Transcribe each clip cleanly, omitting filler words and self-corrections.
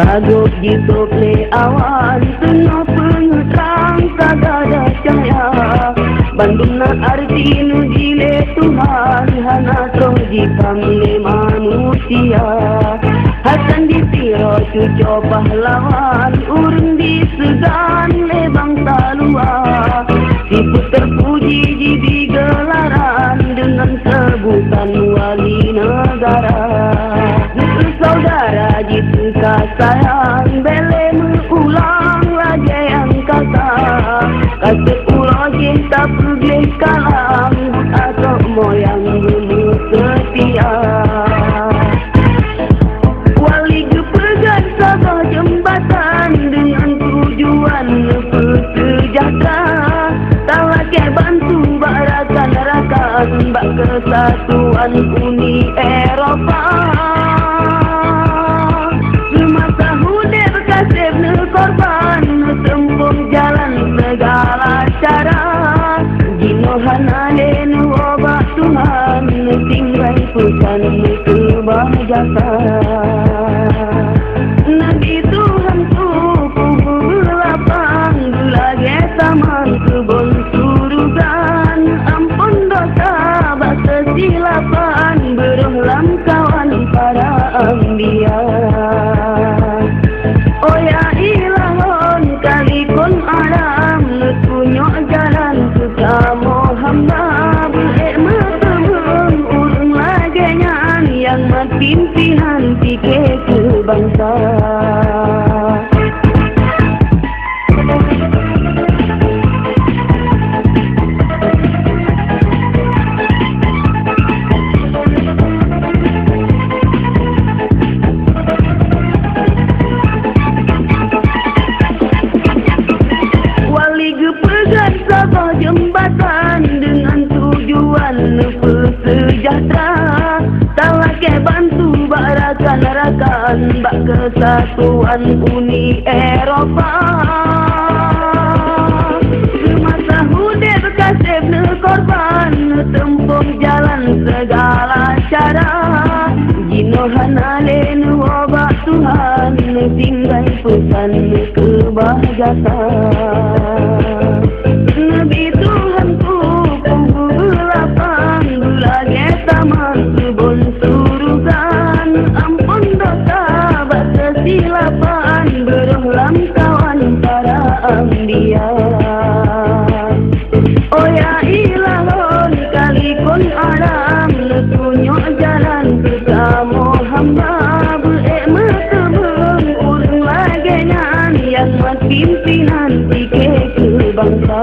Tagup jitople awan tengah pengetrang sagada cahaya. Bandung na arti nu jile Tuhan hana troji kamle manusia. Hasan di tiro cuco pahlawan urung di segan lebang talua. Sipu terpuji di gelaran dengan sebutan wali negara. Saudara jitu sayang bele mengulang raja yang kata. Kata ulah cinta pergi kalam atau moyang dulu setia. Wali gepegan sabah jembatan dengan tujuan sejahtera. Tak lagi bantu barakan-rakan bak kesatuan Uni Eropa. Semasa hudib kasih korban sembung jalan segala cara. Jinohan alen wabak Tuhan tinggal pesan kebahagiaan. Nabi Tuhan tu lapang lagi taman kebun surugan. Ampun dosa basa silapan berulang kawan para ambia. Oh ya ilahon kali kun alam tunjuk jalan kita Muhammad. Berhikmat urung lagi nyan yang pimpinan tiket ke bangsa. Jembatan dengan tujuan sejahtera. Tak lagi bantu barakan-rakan bak kesatuan Uni Eropa. Semasa hudib kasih korban tempuh jalan segala cara. Jinohan alen wabak Tuhan tinggal pesan kebahagiaan. Nabi Tuhan ku lapang lagi taman kebun surugan. Ampun dosa basa silapan berulang kawan para ambia. Oh ya ilahon kali kun alam tunjuk jalan kita Muhammad. Berhikmat kebun urung lagi nyan yang pimpinan tiket ke bangsa.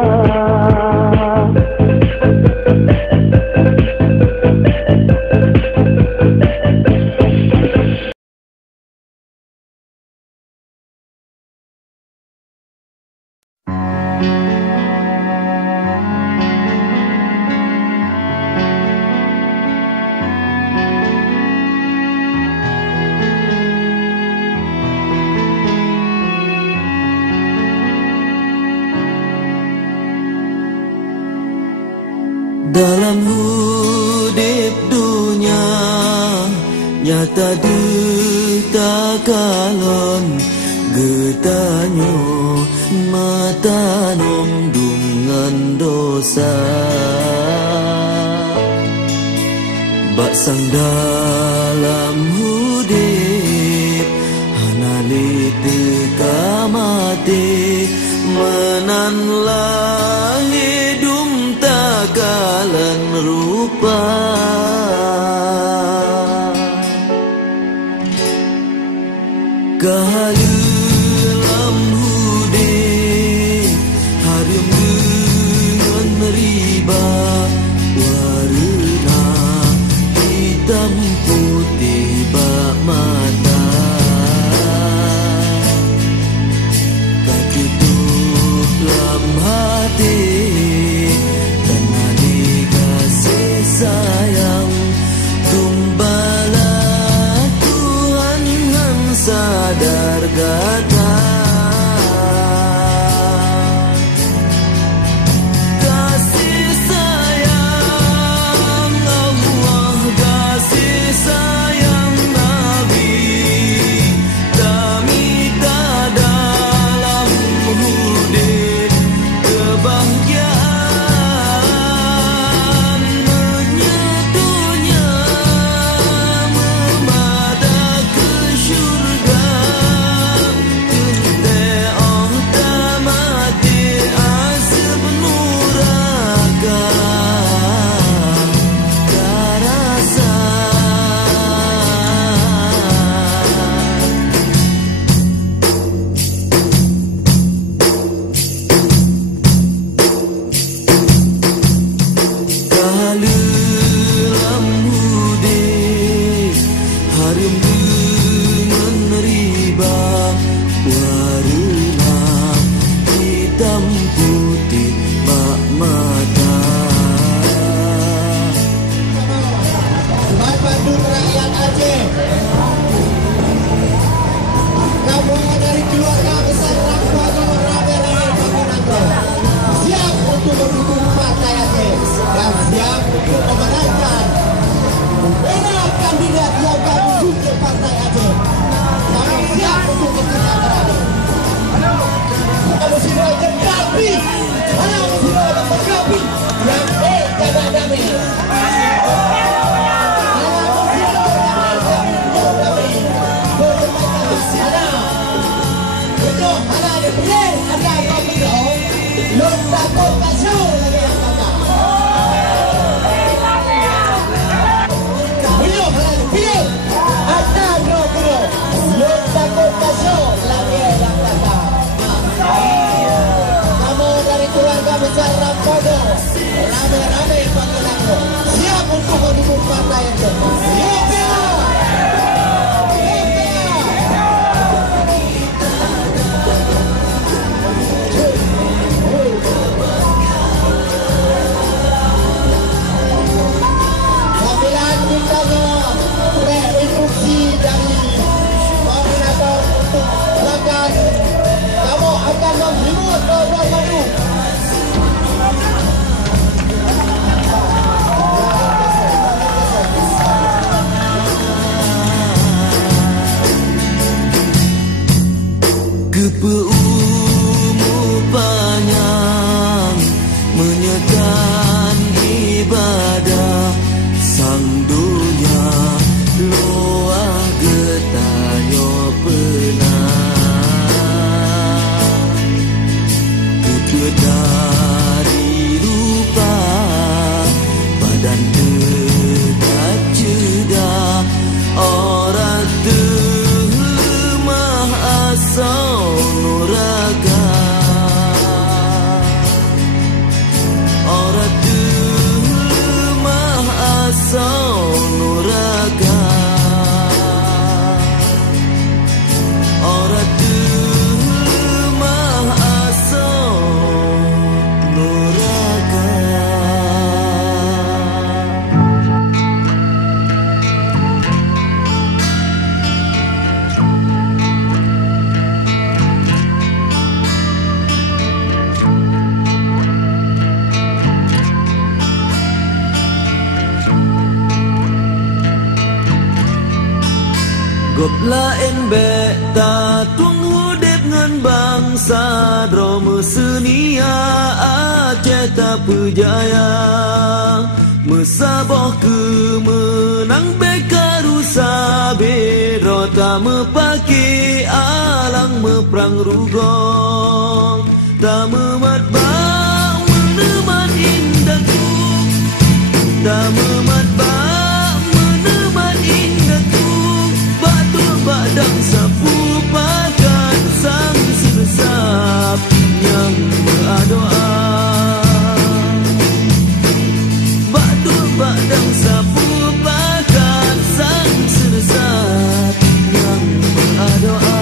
Dalam hudip dunia nyata duta kalon getanyo mata nom dengan dosa. Baksang dalam hudip hanali teka mati menanlah hidum takalan rupa. Kahalulam hudip harum dengan riba warna hitam putih bak mata. Katutup lam hati tenali kasih sayang tumbalah Tuhan yang sadar gata. Kasih sayang untuk mendukung Partai Aceh dan siap untuk memenangkan beda kandidat yang kami usung Partai Aceh. Kami siap untuk bekerja keras. Kamu sudah jengkapi, kamu sudah jengkapi yang jaga damai. Kamu dari keluarga besar Rampogo, rame-rame panggilanmu, siap untuk mendukung partai itu. Kamu akan menghibur keluarga baru. Kepeumur panjang menyekan ibadah sang dunia loah getayo dari rupa badan tegak cedak orang terlemah asal nuraga orang terlemah asal nuraga orang terlemah asal gop lain beta tung hudep ngan bangsa drama senia Aceh tak berjaya mesabah kemenang beka rusa bedrota mepake alang meperang rugong tak memat bang meneman indahku tak memat bang meneman indahku badang sapu pakan sang sebesar yang berdoa badang sapu pakan sang sebesar yang berdoa.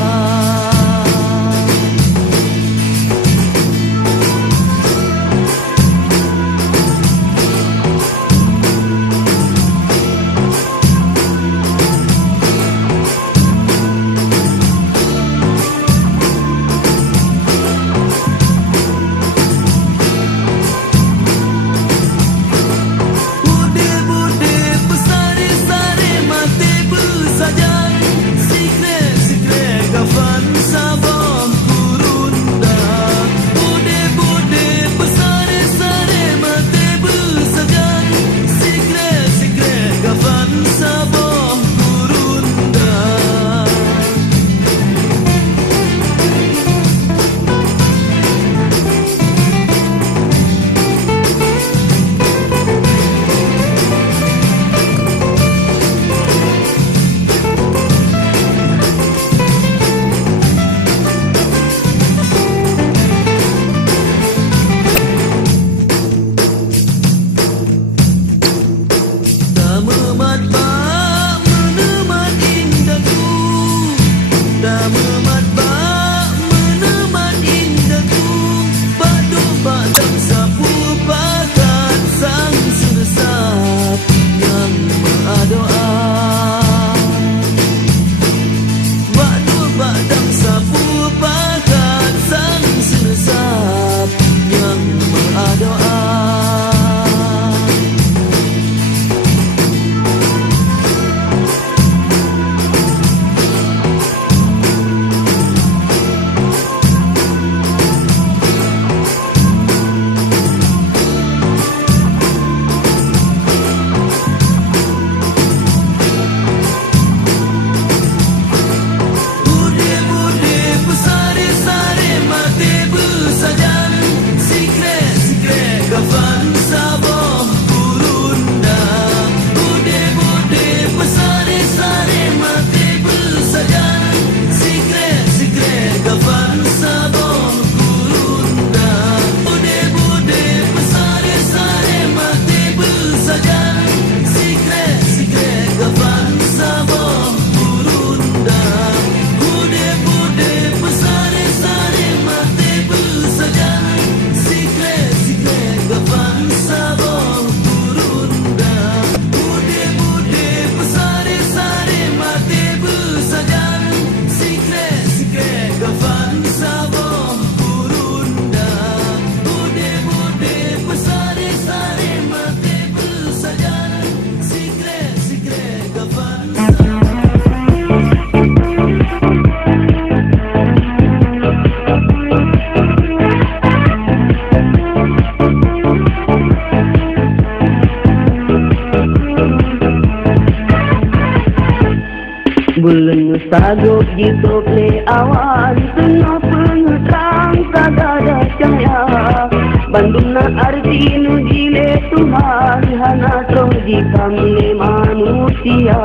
Sagop jitople awan tengah pengerang sagada cahaya Bandung na arti nu jile Tuhan hana troji kamle manusia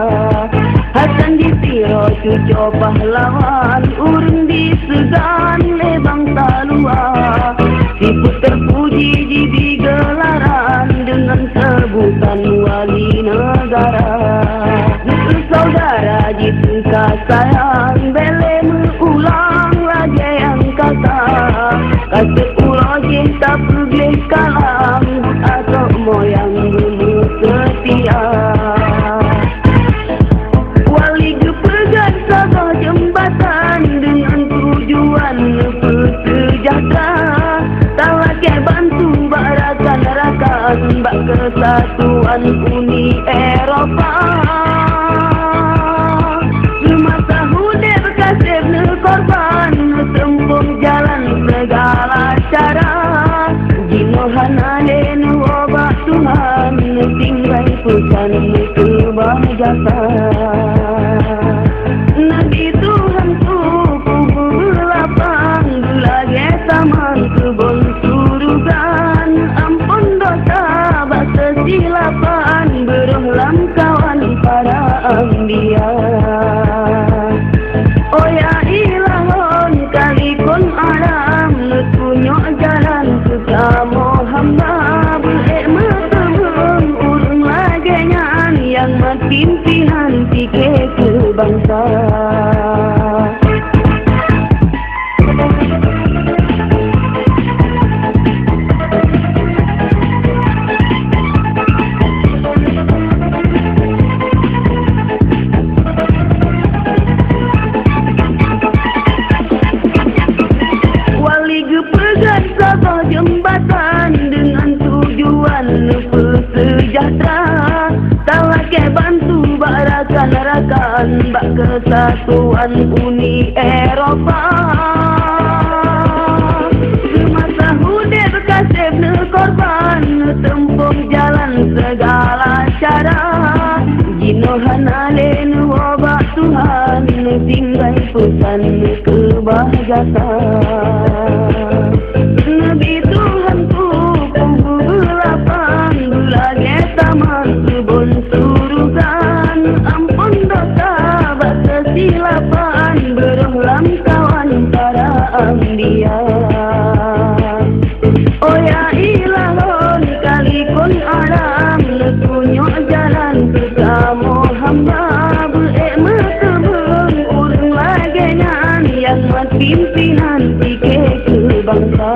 Hasan di siro cuco pahlawan urung di segan lebang talua Siput terpuji di gelaran dengan sebutan wali negara Saudara jitu sayang bele mengulang raja yang kata Kata ulo cinta pergi kalam atau moyang dulu setia Wali gepegan saga jembatan dengan tujuan sejahtera Tak lagi bantu bak rakan-rakan bak kesatuan Uni Eropa korban tempuh jalan segala cara Jinohan alen wabak Tuhan tinggal pesan kebah jasa Nabi Tuhan ku berlapang lagi taman kebun surugan Ampun dosa bak silapan berulang kawan para ambia Oh ya ilahon kali kun alam tunjuk jalan ke Muhammad bermakmum urung lagenyan yang pimpinan tiket ke bangsa jembatan dengan tujuan sejahtera Tak lagi bantu bak rakan-rakan bak kesatuan Uni Eropa Semasa hudib kasih korban tempuh jalan segala cara Jinohan alen wabak Tuhan tinggal pesan kebah jasa Nabi Tuhan ku berlapang lagi taman kebun surugan Ampun dosa bak kesilapan berulang kawan para ambia Oh ya ilahon kali kun alam tunjuk jalan ke Muhammad bermakmum urung lagenyan yang pimpinan tiket ke bangsa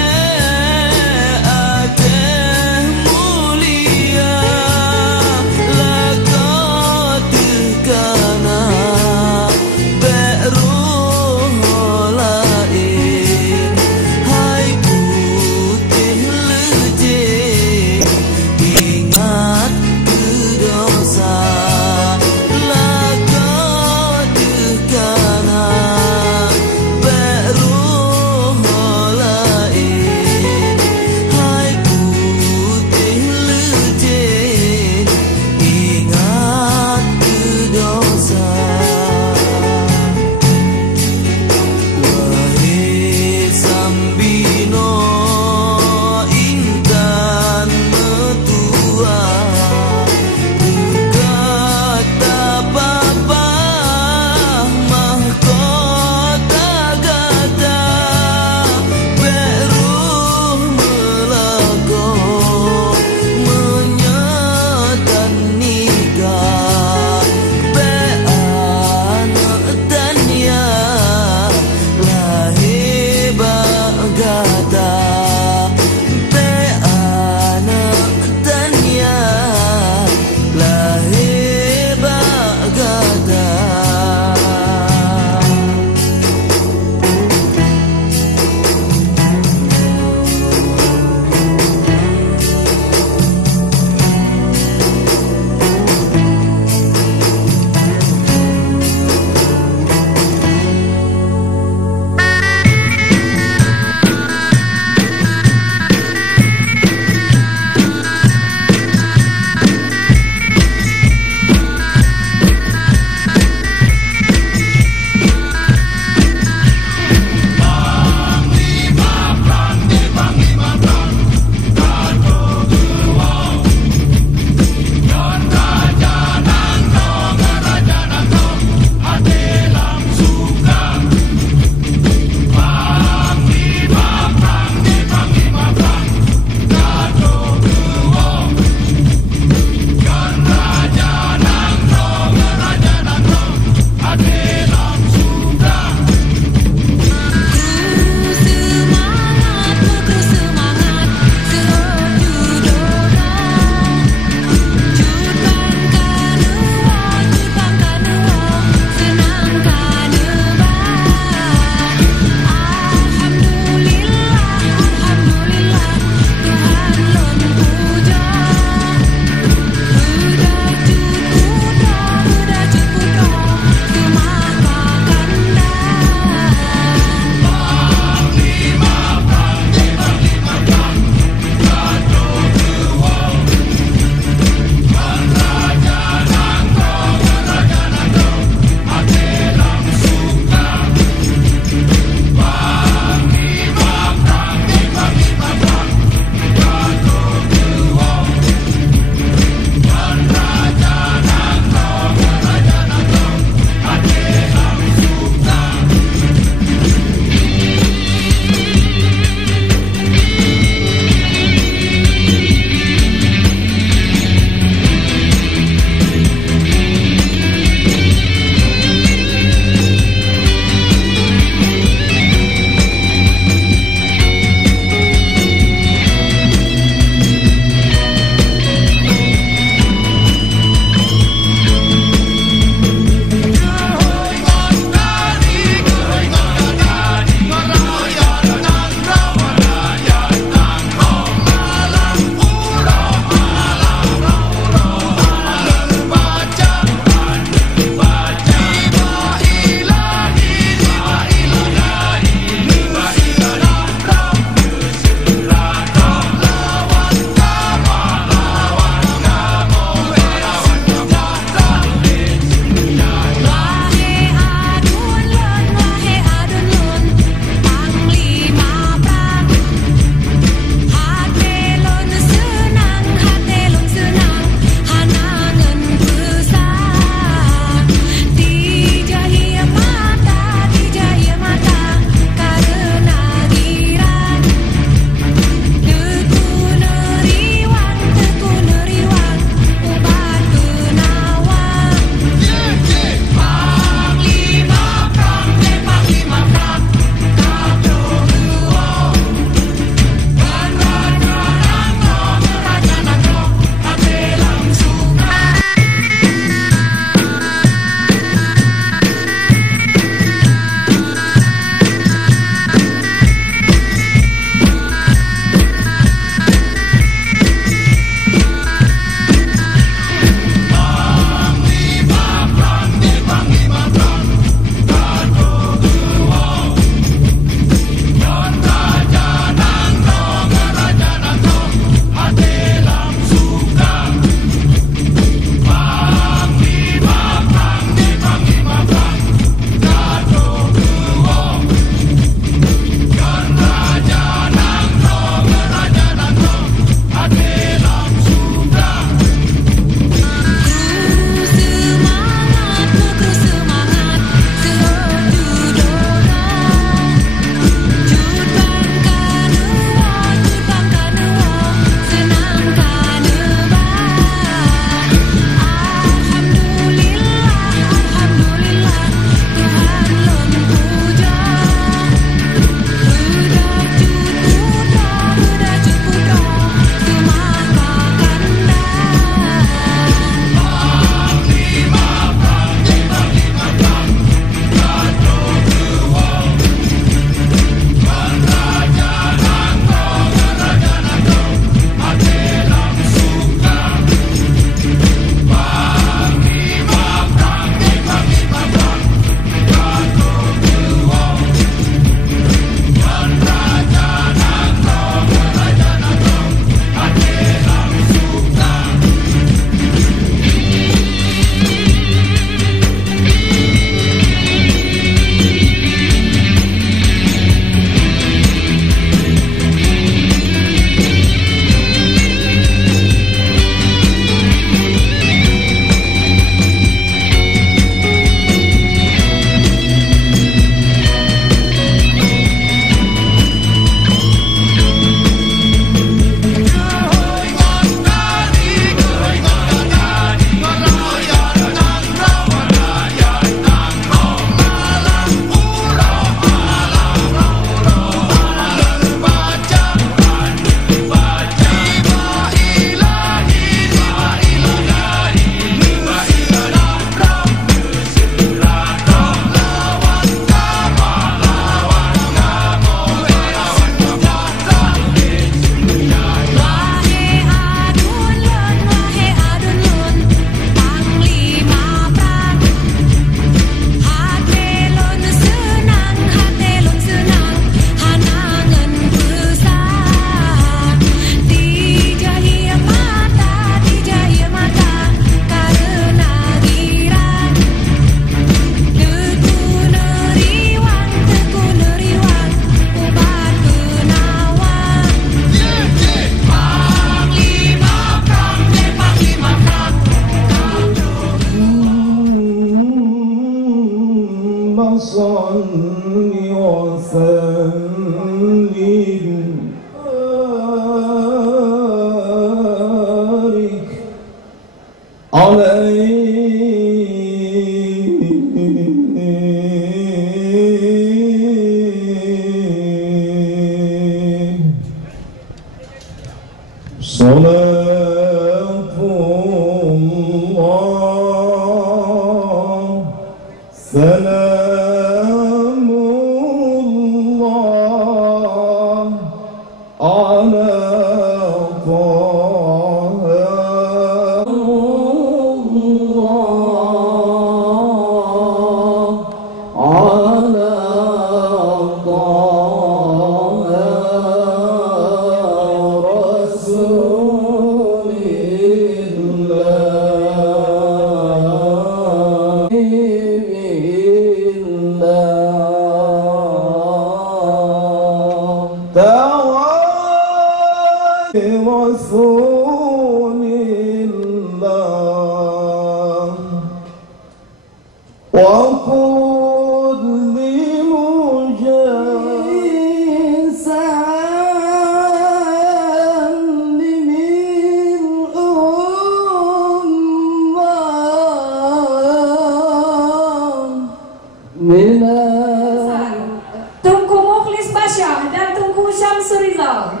Tungku Mukhlis Basyah dan Tungku Syamsul Rizal.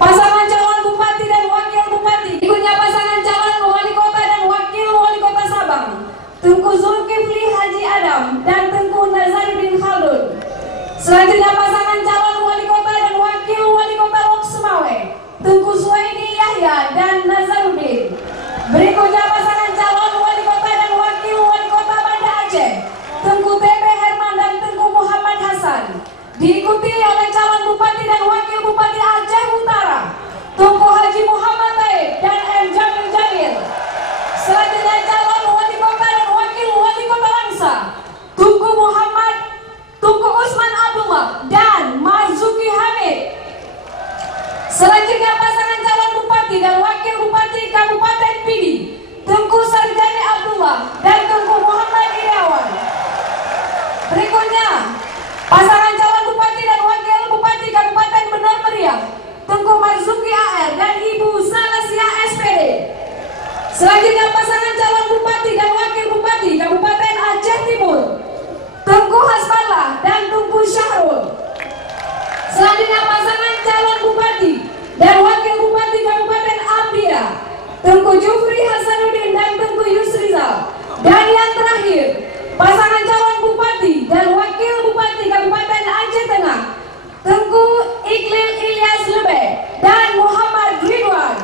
Pasangan calon bupati dan wakil bupati. Berikutnya pasangan calon wali kota dan wakil wali kota Sabang. Tungku Zulkifli Haji Adam dan Tungku Nazaruddin Khaldun. Selanjutnya pasangan calon wali kota dan wakil wali kota Lok Sumawe. Tungku Suhaidi Yahya dan Nazaruddin. Berikutnya pasangan calon wali kota dan wakil wali kota Banda Aceh. Tungku TP Herman dan Tungku Muhammad Hasan. Diikuti oleh calon bupati dan wakil bupati Aceh Utara, Tungku Haji Muhammad Taib dan M. Jamil Jamil. Selanjutnya calon wali kota dan wakil wali kota Langsa, Tungku Usman Abdullah dan Marzuki Hamid. Selanjutnya pasangan calon bupati dan wakil bupati Kabupaten Pidi, Tungku Sarjani Abdullah dan Tungku Muhammad Irawan. Berikutnya pasangan calon bupati dan wakil bupati Kabupaten Benar Meriah, Tungku Marzuki AR dan Ibu Salasia SPD. Selanjutnya pasangan calon bupati dan wakil bupati Kabupaten Aceh Timur, Tungku Hasballah dan Tungku Syahrul. Selanjutnya pasangan calon bupati dan wakil bupati Kabupaten Ambia, Tungku Jufri Hasanuddin dan Tungku Yusrizal. Dan yang terakhir, pasangan calon bupati dan wakil bupati Kabupaten Aceh Tengah, Tungku Iqlil Ilyas Lebe dan Muhammad Ridwan.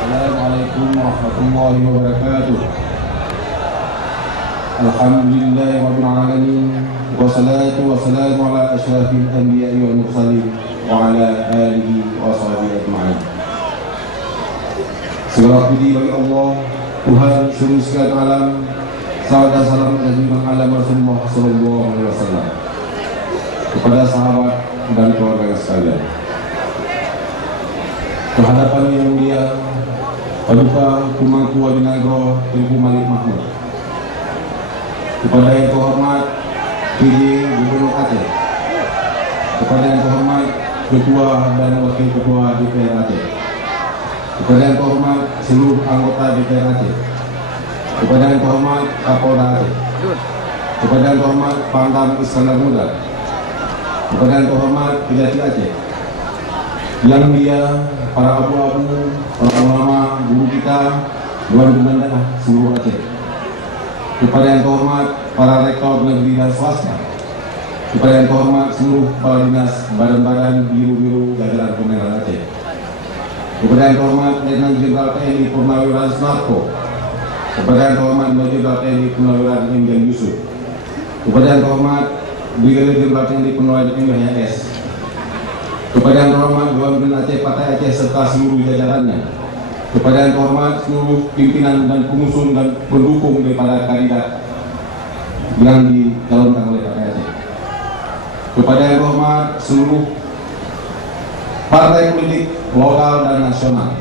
Assalamualaikum warahmatullahi wabarakatuh. Alhamdulillahirabbil alamin wassalatu wassalamu ala asyrafil anbiya'i wal mursalin wa ala alihi wa sahbihi ajma'in. Segala puji bagi Allah Tuhan seluruh sekalian alam. Salam dan salam dan junjungan alam Rasulullah sallallahu alaihi wasallam kepada sahabat dan keluarga sekalian. Kehadapan yang mulia Paduka Kumangku Wadinagro Tengku Malik Mahmud, kepada yang terhormat PJ Gubernur Aceh, kepada yang terhormat Ketua dan Wakil Ketua DPR Aceh, kepada yang terhormat seluruh anggota DPR Aceh, kepada yang terhormat Kapolda Aceh, kepada yang terhormat Pangdam Iskandar Muda, kepada yang terhormat Kejati Aceh, yang mulia para abu-abu, para ulama, guru kita, Dewan Pemandangan seluruh Aceh, kepada yang terhormat para rektor negeri dan swasta, kepada yang terhormat seluruh kepala dinas badan-badan biru-biru jajaran pemerintahan Aceh, kepada yang terhormat Letnan Jenderal TNI Purnawirawan Sunarko, kepada yang terhormat Major Jenderal TNI Purnawirawan Imjan Yusuf, kepada yang terhormat Brigadir Jenderal TNI Purnawirawan Imjan S, kepada yang terhormat Dewan Pimpinan Aceh Partai Aceh serta seluruh jajarannya, Kepada yang terhormat seluruh pimpinan dan pengusung dan pendukung daripada kandidat yang dicalonkan oleh Partai Aceh. Kepada yang terhormat seluruh partai politik lokal dan nasional.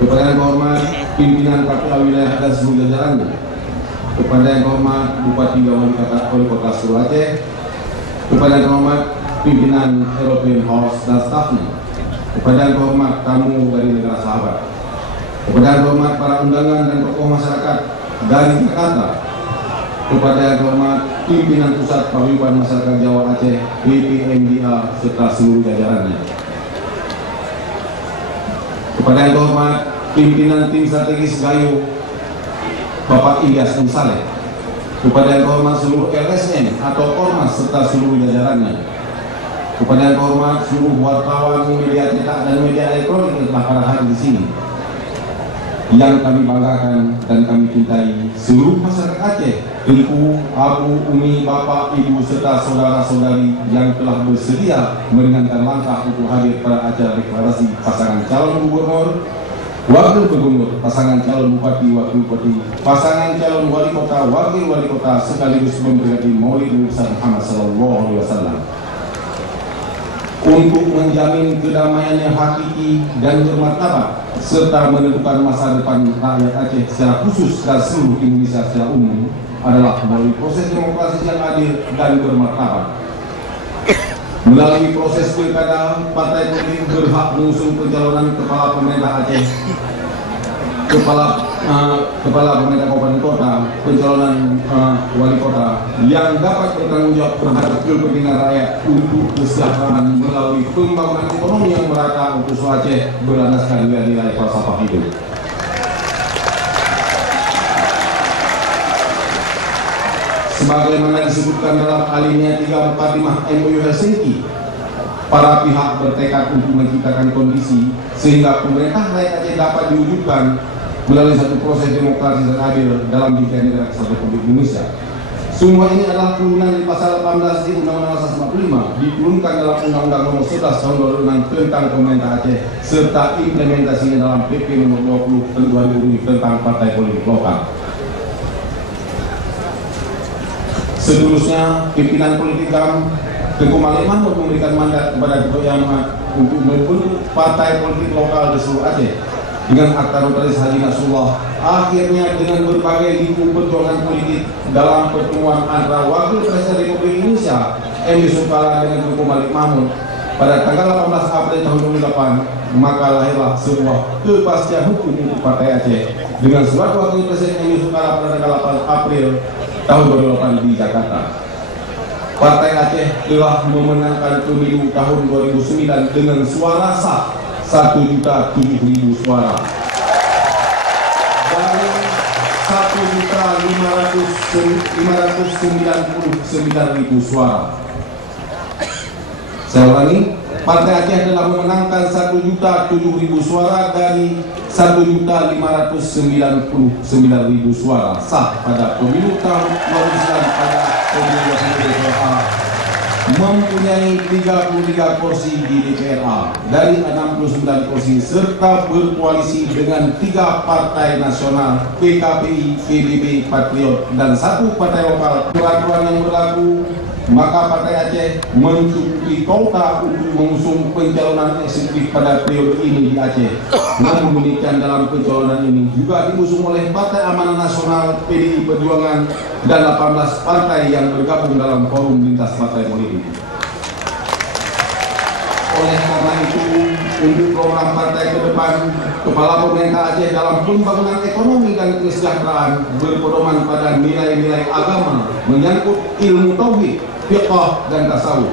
Kepada yang terhormat pimpinan KPA wilayah dan seluruh jajarannya. Kepada yang terhormat Bupati dan Wali Kota Seluruh Aceh. Kepada yang terhormat pimpinan European House dan stafnya. Kepada yang terhormat tamu dari negara sahabat. Kepada yang terhormat para undangan dan tokoh masyarakat dari Jakarta. Kepada yang terhormat pimpinan Pusat Paguyuban Masyarakat Jawa Aceh PPMDA serta seluruh jajarannya. Kepada yang terhormat pimpinan tim strategis Gayo Bapak Ilyas Saleh. Kepada yang terhormat seluruh LSM atau Ormas serta seluruh jajarannya. Kepada yang terhormat seluruh wartawan media cetak dan media elektronik yang telah pada hari di sini, yang kami banggakan dan kami cintai, seluruh masyarakat Aceh, Tengku, Abu, Umi, Bapak, Ibu serta saudara-saudari yang telah bersedia meringankan langkah untuk hadir pada acara deklarasi pasangan calon gubernur, wakil gubernur, pasangan calon bupati, wakil bupati, pasangan calon wali kota, wakil wali kota, sekaligus memperingati Maulid Nabi Muhammad SAW. Untuk menjamin kedamaian yang hakiki dan bermartabat serta menentukan masa depan rakyat Aceh secara khusus dan seluruh Indonesia secara umum adalah melalui proses demokrasi yang adil dan bermartabat. Melalui proses pilkada, partai politik berhak mengusung pencalonan kepala pemerintah Aceh, kepala pemerintah kabupaten kota, pencalonan wali kota yang dapat bertanggung jawab terhadap kepentingan rakyat untuk kesejahteraan melalui pembangunan ekonomi yang merata untuk Aceh berlandaskan nilai-nilai falsafah hidup. Sebagaimana disebutkan dalam alinea 345 MOU Helsinki, para pihak bertekad untuk menciptakan kondisi sehingga pemerintah rakyat Aceh dapat diwujudkan melalui satu proses demokrasi dan adil dalam bingkai negara kesatuan Republik Indonesia. Semua ini adalah turunan di pasal 18 di Undang-Undang 145 diturunkan dalam Undang-Undang Nomor 11 Tahun 2006 tentang pemerintah Aceh serta implementasinya dalam PP Nomor 20 Tahun 2000 tentang partai politik lokal. Seterusnya, pimpinan politik KAM Tengku Malik Mahmud memberikan mandat kepada Ketua Yang Amat untuk membentuk partai politik lokal di seluruh Aceh dengan akta notaris Haji Nasrullah. Akhirnya dengan berbagai lingkup perjuangan politik dalam pertemuan antara Wakil Presiden Republik Indonesia Yusuf Kala dengan Tengku Malik Mahmud pada tanggal 18 April tahun 2008, maka lahirlah sebuah kepastian hukum untuk Partai Aceh dengan surat Wakil Presiden Yusuf Kala pada tanggal 8 April tahun 2008 di Jakarta. Partai Aceh telah memenangkan pemilu tahun 2009 dengan suara sah 1.007.000 suara dari 1.599.000 suara. Saya ulangi, Partai Aceh telah memenangkan 1.007.000 suara dari 1.599.000 suara sah pada pemilu tahun 2009 pada pemilu DPR, mempunyai 33 kursi di DPR dari 69 kursi serta berkoalisi dengan 3 partai nasional PKPI, PBB, Patriot dan 1 partai lokal. Peraturan yang berlaku, maka Partai Aceh mencukupi kuota untuk mengusung pencalonan eksekutif pada periode ini di Aceh. Namun demikian dalam pencalonan ini juga diusung oleh Partai Amanah Nasional, PDI Perjuangan dan 18 partai yang bergabung dalam forum lintas partai politik. Oleh karena itu, untuk program partai ke depan, Kepala Pemerintah Aceh dalam pembangunan ekonomi dan kesejahteraan berpedoman pada nilai-nilai agama menyangkut ilmu tauhid, fiqh dan tasawuf.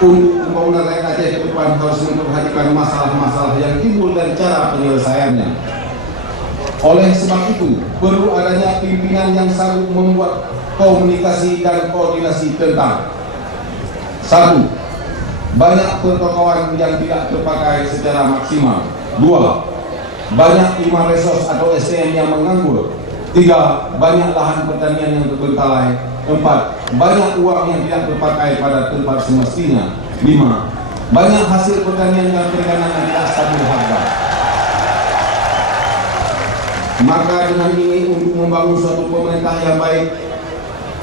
Untuk pembangunan rakyat Aceh ke depan harus memperhatikan masalah-masalah yang timbul dan cara penyelesaiannya. Oleh sebab itu, perlu adanya pimpinan yang sanggup membuat komunikasi dan koordinasi tentang 1. Banyak pertokohan yang tidak terpakai secara maksimal. 2. Banyak imam resos atau STM yang menganggur. 3. Banyak lahan pertanian yang terbengkalai. 4. Banyak uang yang tidak terpakai pada tempat semestinya. 5. banyak hasil pertanian dan perikanan yang tidak stabil harga. Maka dengan ini untuk membangun suatu pemerintah yang baik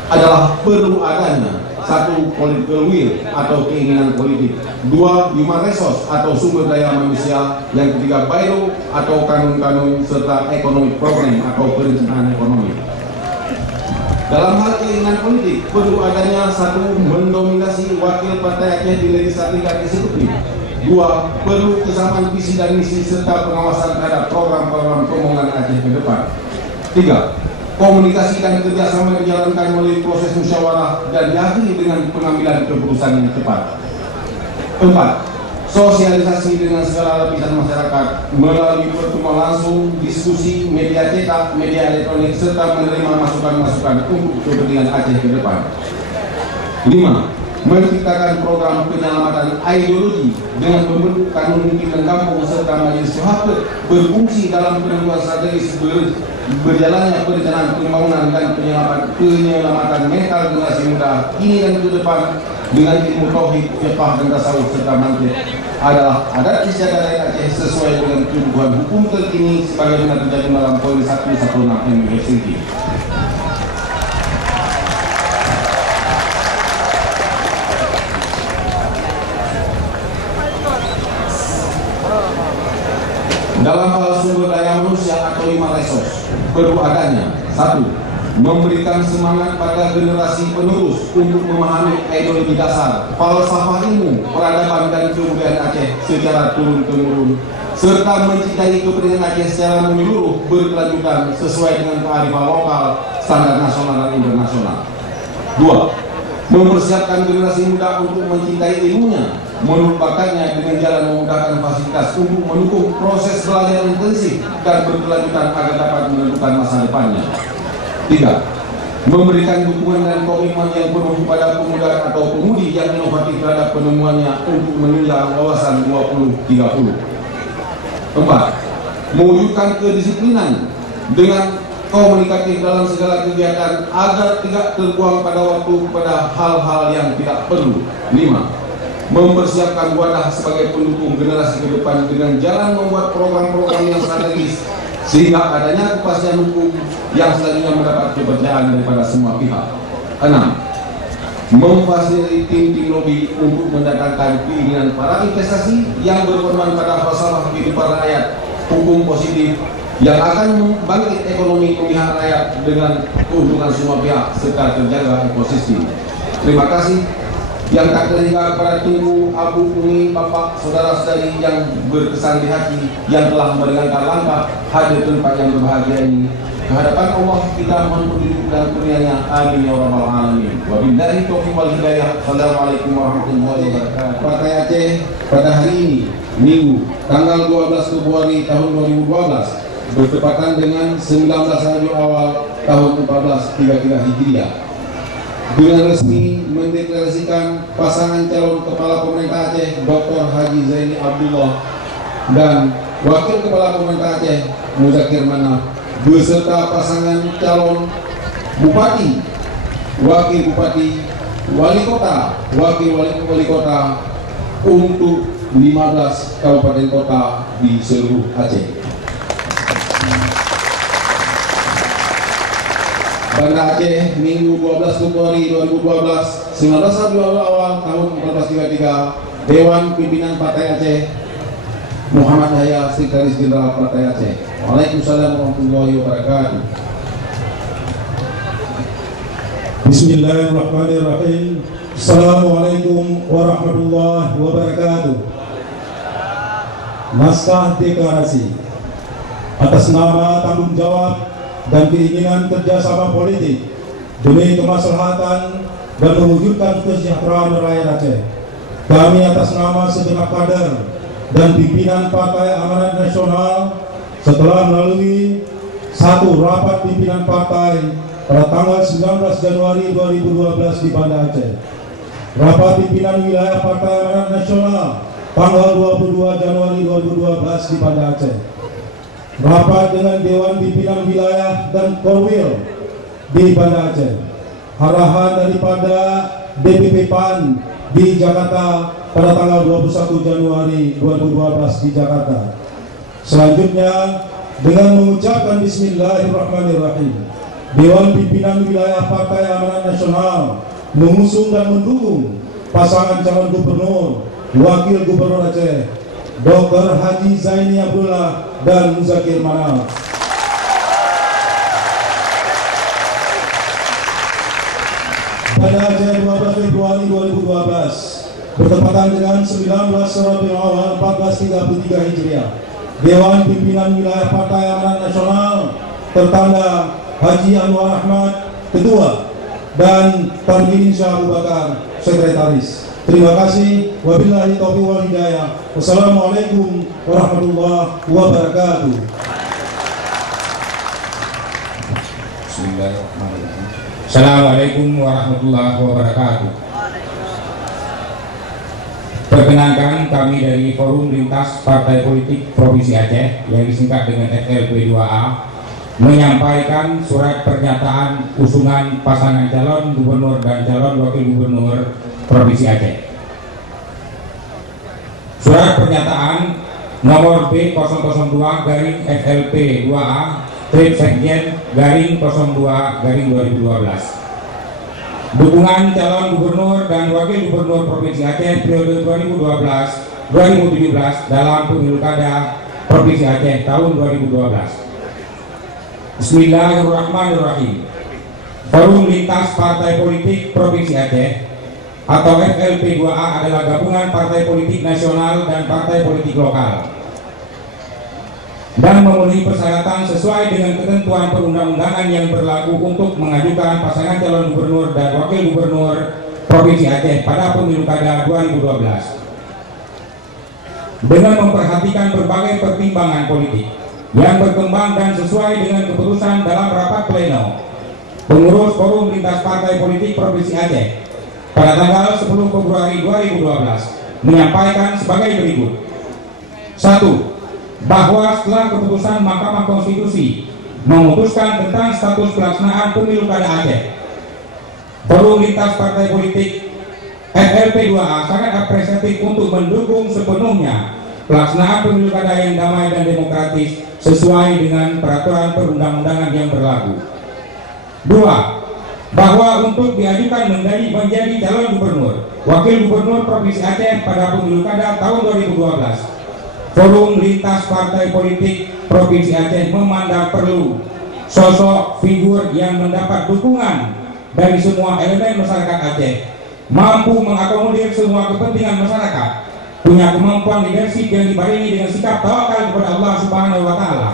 adalah perlu adanya satu, political will atau keinginan politik, dua, human resource atau sumber daya manusia, yang ketiga, bylaw atau kanun-kanun, serta economic program atau perencanaan ekonomi. Dalam hal keinginan politik, perlu adanya satu, mendominasi wakil partai Aceh di legislatif dan eksekutif. Dua, perlu kesamaan visi dan misi serta pengawasan terhadap program-program pembangunan Aceh ke depan. Tiga, komunikasi dan kerjasama dijalankan melalui proses musyawarah dan diakhiri dengan pengambilan keputusan yang tepat. Empat, sosialisasi dengan segala lapisan masyarakat melalui pertemuan langsung, diskusi, media cetak, media elektronik, serta menerima masukan-masukan untuk kepentingan Aceh ke depan. Lima, menciptakan program penyelamatan ideologi dengan membentuk kanun pimpinan kampung serta majelis syuhada berfungsi dalam penentuan strategis berjalannya perencanaan pembangunan dan penyelamatan mental generasi muda kini dan ke depan dengan ilmu tauhid, fiqh dan tasawuf serta mantiq adalah adat istiadat Aceh sesuai dengan kebutuhan hukum terkini sebagaimana terjadi dalam poin 116 MBSCT. Dalam hal sumber daya manusia atau human resource, perlu adanya satu, memberikan semangat pada generasi penerus untuk memahami ideologi dasar, falsafah ilmu, peradaban dan kebudayaan Aceh secara turun-temurun, serta mencintai kepentingan Aceh secara menyeluruh berkelanjutan sesuai dengan kearifan lokal, standar nasional dan internasional. Dua, mempersiapkan generasi muda untuk mencintai ilmunya, menurut bakatnya dengan jalan memudahkan fasilitas untuk mendukung proses belajar intensif dan berkelanjutan agar dapat menentukan masa depannya. Tiga, memberikan dukungan dan komitmen yang penuh kepada pemuda atau pemudi yang inovatif terhadap penemuannya untuk menunjang wawasan 2030. Empat, mewujudkan kedisiplinan dengan komunikatif dalam segala kegiatan agar tidak terbuang pada waktu kepada hal-hal yang tidak perlu. Lima, mempersiapkan wadah sebagai pendukung generasi ke depan dengan jalan membuat program-program yang strategis sehingga adanya kepastian hukum yang selanjutnya mendapat kepercayaan daripada semua pihak. 6. Memfasilitasi tim lobby untuk mendatangkan keinginan para investasi yang berperan pada falsafah kehidupan rakyat, hukum positif yang akan membangkit ekonomi pemihak rakyat dengan keuntungan semua pihak serta terjaga ekosistem. Terima kasih yang tak terhingga kepada Tunku, Abu, Umi, Bapak, saudara-saudari yang berkesan di hati yang telah meringankan langkah hadir tempat yang berbahagia ini. Kehadapan Allah kita mohon petunjuk dan kurnianya. Amin ya rabbal alamin. Wabillahi taufiq wal hidayah. Assalamualaikum warahmatullahi wabarakatuh. Partai Aceh pada hari ini Minggu tanggal 12 Februari tahun 2012 bertepatan dengan 19 Rabiul Awal tahun 1433 Hijriah dengan resmi mendeklarasikan pasangan calon kepala pemerintah Aceh Dr. Haji Zaini Abdullah dan wakil kepala pemerintah Aceh Muzakir Manaf beserta pasangan calon bupati, wakil bupati, wali kota, wakil wali kota untuk 15 kabupaten kota di seluruh Aceh. Banda Aceh Minggu 12 Februari 2012 19 Rabiul Awal tahun 1433 Dewan Pimpinan Partai Aceh Muhammad Yahya Sekretaris Jenderal Partai Aceh. Waalaikumsalam warahmatullahi wabarakatuh. Bismillahirrahmanirrahim. Assalamualaikum warahmatullahi wabarakatuh. Naskah deklarasi atas nama tanggung jawab dan keinginan kerjasama politik demi kemaslahatan dan mewujudkan kesejahteraan rakyat Aceh. Kami atas nama segenap kader dan pimpinan Partai Amanat Nasional setelah melalui satu rapat pimpinan partai pada tanggal 19 Januari 2012 di Banda Aceh, rapat pimpinan wilayah Partai Amanat Nasional tanggal 22 Januari 2012 di Banda Aceh, rapat dengan Dewan Pimpinan Wilayah dan Korwil di Banda Aceh, arahan daripada DPP PAN di Jakarta pada tanggal 21 Januari 2012 di Jakarta. Selanjutnya, dengan mengucapkan Bismillahirrahmanirrahim, Dewan Pimpinan Wilayah Partai Amanat Nasional mengusung dan mendukung pasangan calon gubernur, wakil gubernur Aceh, Dr. Haji Zaini Abdullah dan Muzakir Manaf. Pada Aceh 12 Februari 2012, bertepatan dengan 19 Rabiul Awal 1433 Hijriah, Dewan Pimpinan Wilayah Partai Amanat Nasional tertanda Haji Anwar Ahmad, Ketua, dan Tarmidin Syah Abu Bakar, Sekretaris. Terima kasih. Wabillahi taufiq wal hidayah. Wassalamualaikum warahmatullahi wabarakatuh. Bismillahirrahmanirrahim. Assalamualaikum warahmatullahi wabarakatuh. Perkenankan kami dari Forum Lintas Partai Politik Provinsi Aceh yang disingkat dengan FLP2A menyampaikan surat pernyataan usungan pasangan calon gubernur dan calon wakil gubernur Provinsi Aceh. Surat pernyataan nomor B002-FLP2A Trip Sekjen _02-2012. Dukungan calon gubernur dan wakil gubernur Provinsi Aceh periode 2012-2017 dalam pemilu kada Provinsi Aceh tahun 2012. Bismillahirrahmanirrahim. Forum Lintas Partai Politik Provinsi Aceh atau FLP2A adalah gabungan partai politik nasional dan partai politik lokal dan memenuhi persyaratan sesuai dengan ketentuan perundang-undangan yang berlaku untuk mengajukan pasangan calon gubernur dan wakil gubernur Provinsi Aceh pada pemilu kada 2012 dengan memperhatikan berbagai pertimbangan politik yang berkembang dan sesuai dengan keputusan dalam rapat pleno pengurus Forum Lintas Partai Politik Provinsi Aceh pada tanggal 10 Februari 2012 menyampaikan sebagai berikut. 1. Bahwa setelah keputusan Mahkamah Konstitusi memutuskan tentang status pelaksanaan pemilu kada Aceh, Forum Lintas Partai Politik FLP2A sangat apresiatif untuk mendukung sepenuhnya pelaksanaan pemilu kada yang damai dan demokratis sesuai dengan peraturan perundang-undangan yang berlaku. 2. Bahwa untuk diajukan menjadi calon gubernur, wakil gubernur Provinsi Aceh pada pemilu kada tahun 2012, Forum Lintas Partai Politik Provinsi Aceh memandang perlu sosok figur yang mendapat dukungan dari semua elemen masyarakat Aceh, mampu mengakomodir semua kepentingan masyarakat, punya kemampuan leadership yang dibarengi dengan sikap tawakal kepada Allah Subhanahu wa Ta'ala,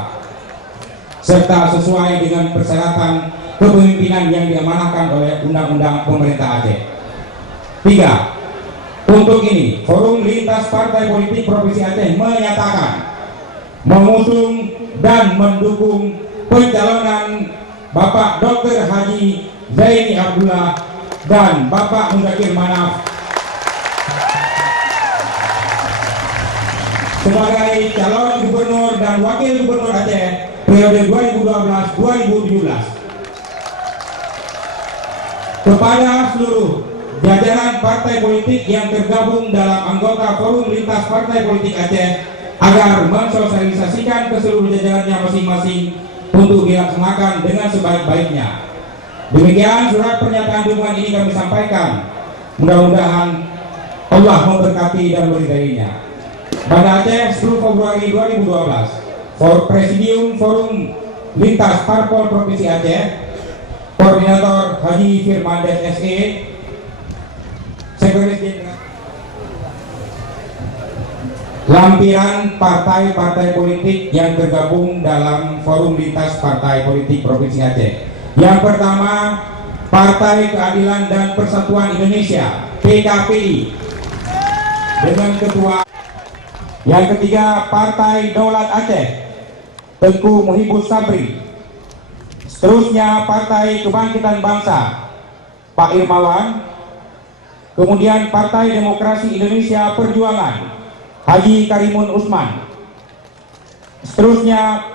serta sesuai dengan persyaratan kepemimpinan yang diamanahkan oleh Undang-Undang Pemerintah Aceh. 3. Untuk ini, Forum Lintas Partai Politik Provinsi Aceh menyatakan mengusung dan mendukung pencalonan Bapak Dr. Haji Zaini Abdullah dan Bapak Muzakir Manaf sebagai calon gubernur dan wakil gubernur Aceh periode 2012-2017. Kepada seluruh jajaran partai politik yang tergabung dalam anggota Forum Lintas Partai Politik Aceh agar mensosialisasikan ke seluruh jajarannya masing-masing untuk dilaksanakan dengan sebaik-baiknya. Demikian surat pernyataan dukungan ini kami sampaikan. Mudah-mudahan Allah memberkati dan meridainya. Pada Aceh 10 Februari 2012, Presidium Forum Lintas Parpol Provinsi Aceh, Koordinator Haji Firmandes SE, Sekretaris Jenderal, lampiran partai-partai politik yang tergabung dalam Forum Lintas Partai Politik Provinsi Aceh. Yang pertama, Partai Keadilan dan Persatuan Indonesia (PKPI) dengan ketua. Yang ketiga, Partai Daulat Aceh Tengku Muhibus Sabri. Seterusnya Partai Kebangkitan Bangsa Pak Irmawan. Kemudian Partai Demokrasi Indonesia Perjuangan Haji Karimun Usman. Seterusnya